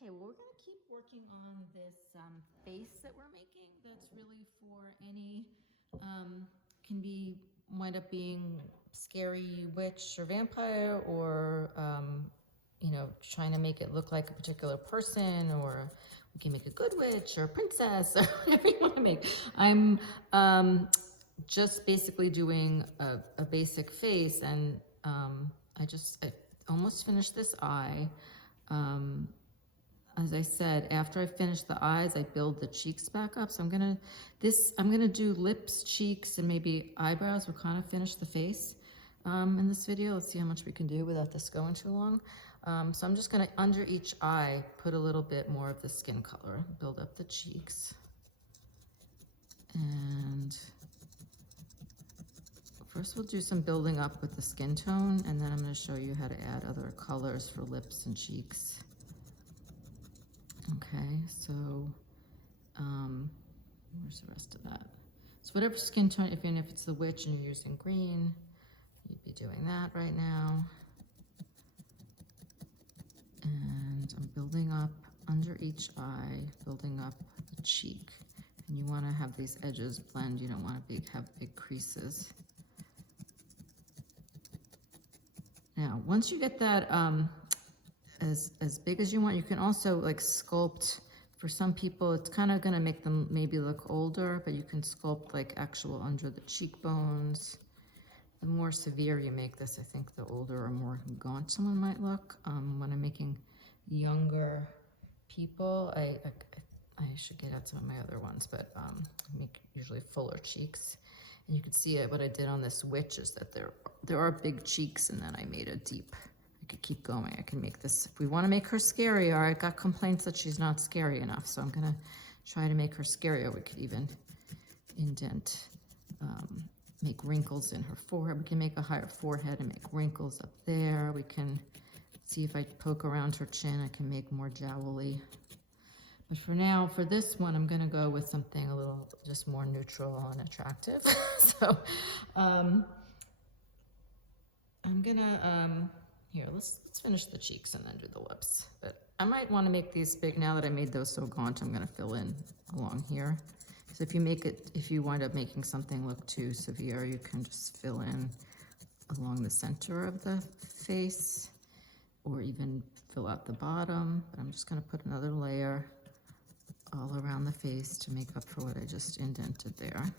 Okay, well, we're going to keep working on this face that we're making. That's really for any, can be, wind up being scary witch or vampire, or, trying to make it look like a particular person, or we can make a good witch or a princess or whatever you want to make. I'm just basically doing a basic face, and I almost finished this eye. Um, as I said, after I finish the eyes, I build the cheeks back up. So I'm gonna do lips, cheeks, and maybe eyebrows. We'll kind of finish the face in this video. Let's see how much we can do without this going too long. So I'm just gonna, under each eye, put a little bit more of the skin color, build up the cheeks. And first we'll do some building up with the skin tone, and then I'm gonna show you how to add other colors for lips and cheeks. Okay, so where's the rest of that? So whatever skin tone, even if it's the witch and you're using green, you'd be doing that right now. And I'm building up under each eye, building up the cheek. And you want to have these edges blend. You don't want to have big creases. Now, once you get that as big as you want, you can also like sculpt. For some people, it's kind of going to make them maybe look older, but you can sculpt like actual under the cheekbones. The more severe you make this, I think the older or more gaunt someone might look. When I'm making younger people, I should get out some of my other ones, but I make usually fuller cheeks. And you can see what I did on this witch is that there are big cheeks, and then I made a deep. I could keep going. I can make this. If we want to make her scarier, I got complaints that she's not scary enough, so I'm gonna try to make her scarier. We could even indent, make wrinkles in her forehead. We can make a higher forehead and make wrinkles up there. We can see if I poke around her chin, I can make more jowly. But for now, for this one, I'm gonna go with something a little just more neutral and attractive. So I'm gonna, here, let's finish the cheeks and then do the lips. But I might want to make these big. Now that I made those so gaunt, I'm going to fill in along here. So if you wind up making something look too severe, you can just fill in along the center of the face, or even fill out the bottom. But I'm just going to put another layer all around the face to make up for what I just indented there.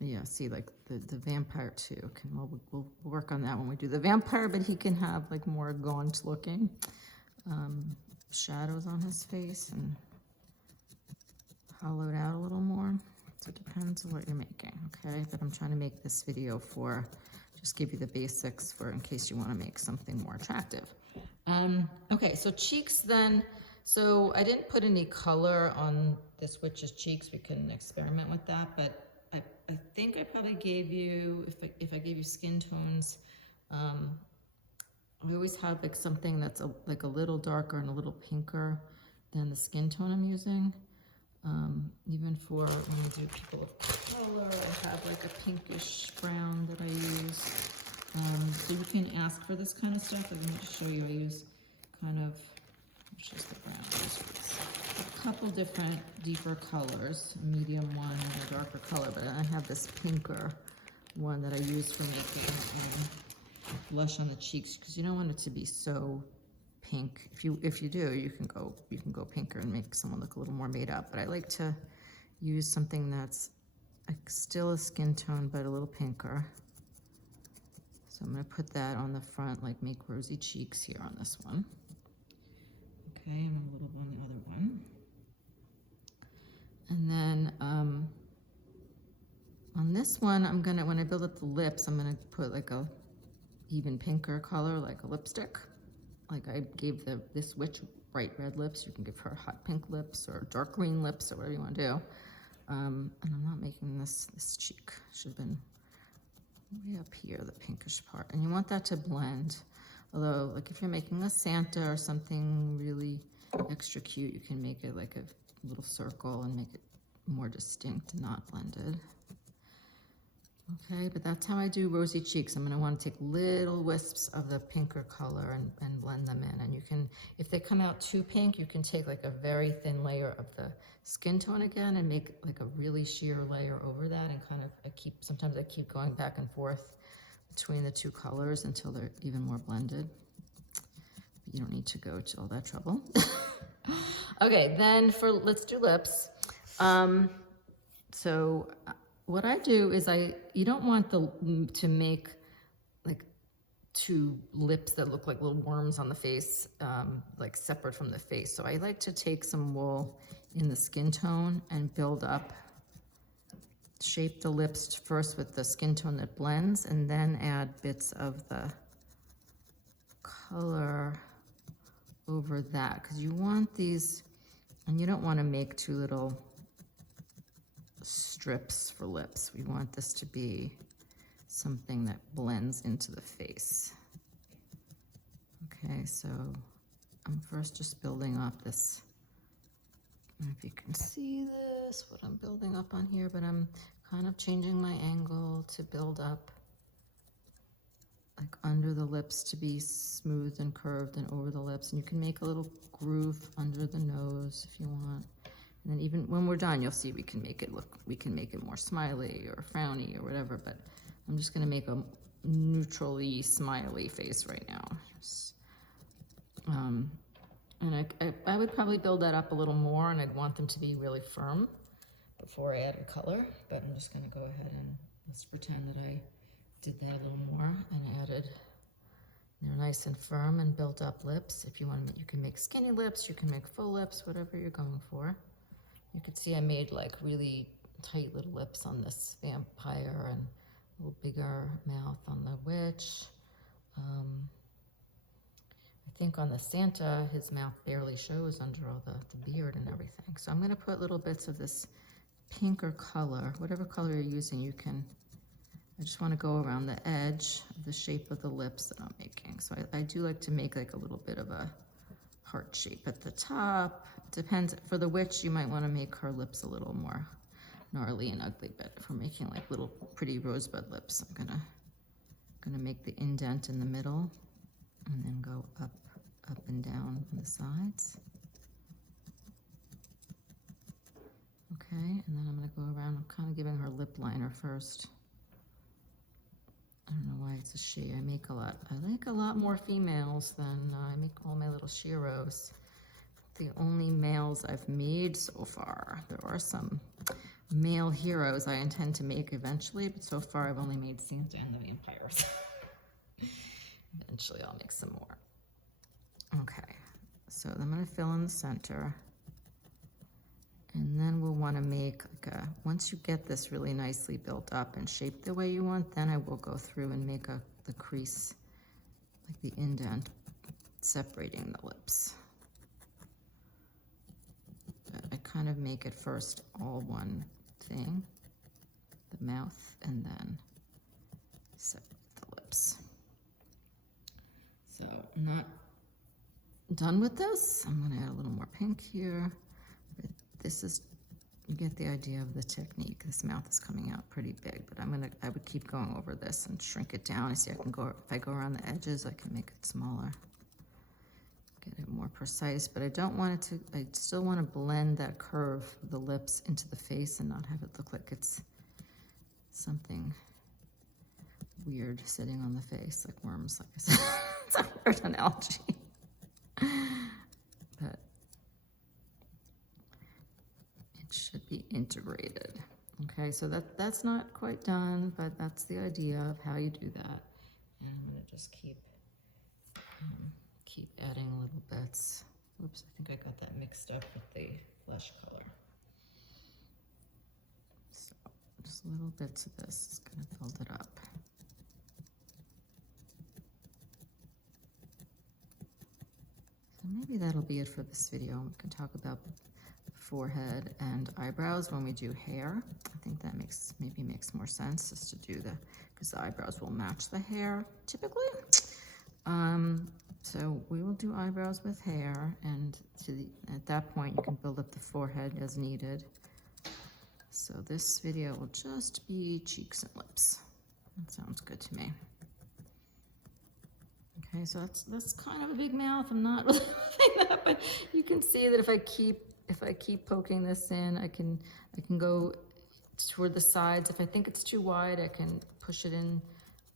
Yeah, see, like the vampire too. We'll work on that when we do the vampire, but he can have like more gaunt looking shadows on his face and hollowed out a little more. So it depends on what you're making, okay? But I'm trying to make this video for, just give you the basics for in case you want to make something more attractive. Okay, so cheeks then. So I didn't put any color on this witch's cheeks. We can experiment with that, but I think I probably gave you, if I gave you skin tones, I always have like something that's like a little darker and a little pinker than the skin tone I'm using. Even for when we do people of color, I have like a pinkish brown that I use. So you can ask for this kind of stuff. I'm going to show you. I use kind of, which is the brown. A couple different deeper colors, a medium one and a darker color, but I have this pinker one that I use for making blush on the cheeks, because you don't want it to be so pink. If you do, you can go pinker and make someone look a little more made up. But I like to use something that's like still a skin tone but a little pinker. So I'm going to put that on the front, like make rosy cheeks here on this one. Okay, and a little on the other one. And then on this one, when I build up the lips, I'm gonna put like a even pinker color, like a lipstick. Like I gave this witch bright red lips. You can give her hot pink lips or dark green lips or whatever you want to do. And I'm not making this cheek. Should have been way up here, the pinkish part. And you want that to blend. Although, like if you're making a Santa or something really extra cute, you can make it like a little circle and make it more distinct and not blended. Okay, but that's how I do rosy cheeks. I'm gonna wanna take little wisps of the pinker color and blend them in. And you can, if they come out too pink, you can take like a very thin layer of the skin tone again and make like a really sheer layer over that and kind of, sometimes I keep going back and forth between the two colors until they're even more blended. But you don't need to go to all that trouble. Okay, then let's do lips. So what I do is you don't want to make like two lips that look like little worms on the face, like separate from the face. So I like to take some wool in the skin tone and build up, shape the lips first with the skin tone that blends, and then add bits of the color over that, because you want these, and you don't want to make two little strips for lips. We want this to be something that blends into the face. Okay, so I'm first just building up this, I don't know if you can see this, what I'm building up on here, but I'm kind of changing my angle to build up like under the lips to be smooth and curved, and over the lips. And you can make a little groove under the nose if you want. And then even when we're done, you'll see we can make it more smiley or frowny or whatever, but I'm just gonna make a neutrally smiley face right now. And I would probably build that up a little more, and I'd want them to be really firm before I added color, but I'm just gonna go ahead and let's pretend that I did that a little more and added, they're nice and firm and built up lips. If you want to, you can make skinny lips, you can make full lips, whatever you're going for. You can see I made like really tight little lips on this vampire and a little bigger mouth on the witch. I think on the Santa, his mouth barely shows under all the beard and everything. So I'm going to put little bits of this pinker color, whatever color you're using, you can, I just want to go around the edge of the shape of the lips that I'm making. So I do like to make like a little bit of a heart shape at the top. Depends, for the witch, you might want to make her lips a little more gnarly and ugly, but if we're making like little pretty rosebud lips, I'm gonna make the indent in the middle and then go up and down on the sides. Okay, and then I'm gonna go around, I'm kind of giving her lip liner first. I don't know why it's a she. I make a lot more females than I make all my little sheroes. The only males I've made so far. There are some male heroes I intend to make eventually, but so far I've only made Santa and the vampires. Eventually I'll make some more. Okay, so I'm gonna fill in the center. And then we'll want to make like once you get this really nicely built up and shaped the way you want, then I will go through and make the crease, like the indent, separating the lips. But I kind of make it first all one thing, the mouth, and then separate the lips. So I'm not done with this. I'm going to add a little more pink here. This is, you get the idea of the technique. This mouth is coming out pretty big, but I would keep going over this and shrink it down. I see I can go, if I go around the edges, I can make it smaller, get it more precise, but I don't want it to, I still want to blend that curve of the lips into the face and not have it look like it's something weird sitting on the face, like worms, like I said. It's a weird analogy. But it should be integrated. Okay, so that's not quite done, but that's the idea of how you do that. And I'm gonna just keep adding little bits. Oops, I think I got that mixed up with the flesh color. So just little bits of this is gonna build it up. So maybe that'll be it for this video. We can talk about forehead and eyebrows when we do hair. I think that maybe makes more sense just to do because the eyebrows will match the hair typically. So we will do eyebrows with hair, and at that point you can build up the forehead as needed. So this video will just be cheeks and lips. That sounds good to me. Okay, so that's kind of a big mouth. I'm not really loving that, but you can see that if I keep poking this in, I can go toward the sides. If I think it's too wide, I can push it in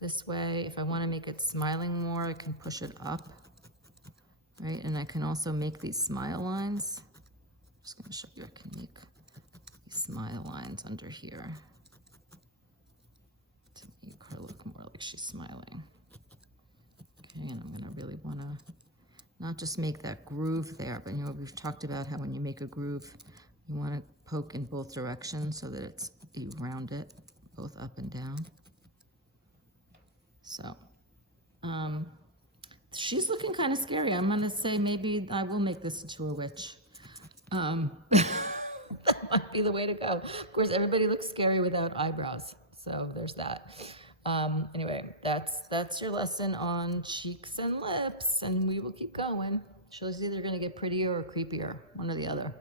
this way. If I want to make it smiling more, I can push it up, right? And I can also make these smile lines. I'm just going to show you I can make these smile lines under here to make her look more like she's smiling. Okay, and I'm going to really want to not just make that groove there, but you know, we've talked about how when you make a groove, you want to poke in both directions so that you round it both up and down. So, she's looking kind of scary. I'm going to say maybe I will make this into a witch. That might be the way to go. Of course, everybody looks scary without eyebrows. So there's that. Anyway, that's your lesson on cheeks and lips, and we will keep going. She's either going to get prettier or creepier, one or the other.